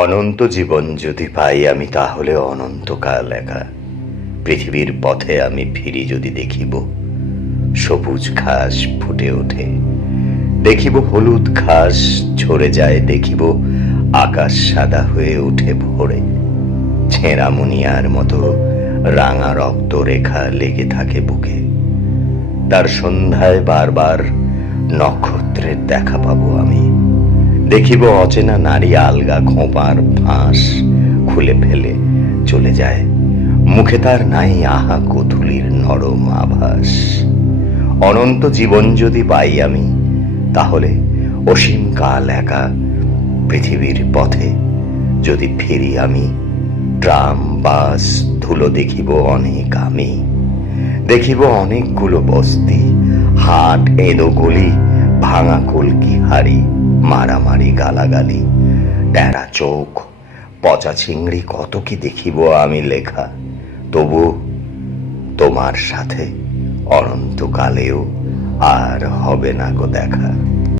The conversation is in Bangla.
অনন্ত জীবন যদি পাই আমি, তাহলে অনন্তকাল একা পৃথিবীর পথে আমি ফিরি যদি দেখিব সবুজ ঘাস ফুটে ওঠে, দেখিব হলুদ ঘাস ঝরে যায়, দেখিব আকাশ সাদা হয়ে ওঠে ভোরে, ছেঁড়া মুনিয়ার মতো রাঙা রক্ত রেখা লেগে থাকে বুকে। তার সন্ধ্যায় বারবার নক্ষত্রের দেখা পাবো আমি, দেখিব অচেনা নারী আলগা খোঁপার ফাঁস খুলে ফেলে চলে যায়, মুখে তার নাই আহা গোধূলির নরম আভাস। অনন্ত জীবন যদি পাই আমি, তাহলে অসীম কাল একা পৃথিবীর পথে যদি ফিরি আমি, ট্রাম বাস ধুলো দেখিব অনেক আমি, দেখিব অনেকগুলো বস্তি, হাট এঁদো গলি, ভাঙা কলকি হাড়ি, মারামারি গালাগালি, টেরা চোখ, পচা চিংড়ি, কত কি দেখিব আমি লেখা। তবু তোমার সাথে অনন্তকালেও আর হবে না গো দেখা।